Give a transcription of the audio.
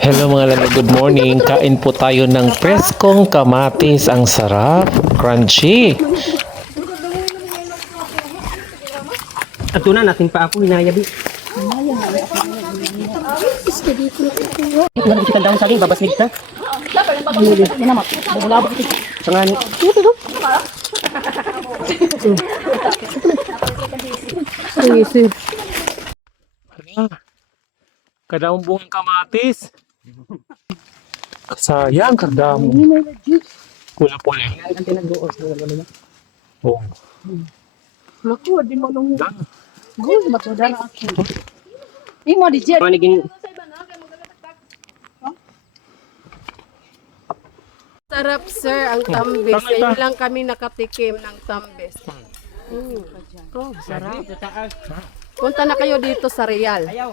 Hello mga lalo, good morning. Kain po tayo ng preskong kamatis. Ang sarap, crunchy. At na natin pa ako hinayabi. Wala kita daw sa akin, babasnig ka. Sangani. Kadamong buong kamatis. Sayang, kadamo. Pula-pula. Ang tinag-uos na wala. Oh. Naku, di mo nung... Gus, matudan ako. Di mo di jet. Manigin. Sarap sir ang tambes. Ngayon lang kami nakatikim ng tambes. Oh, sarap. Punta na kayo dito sa Real. Ayaw.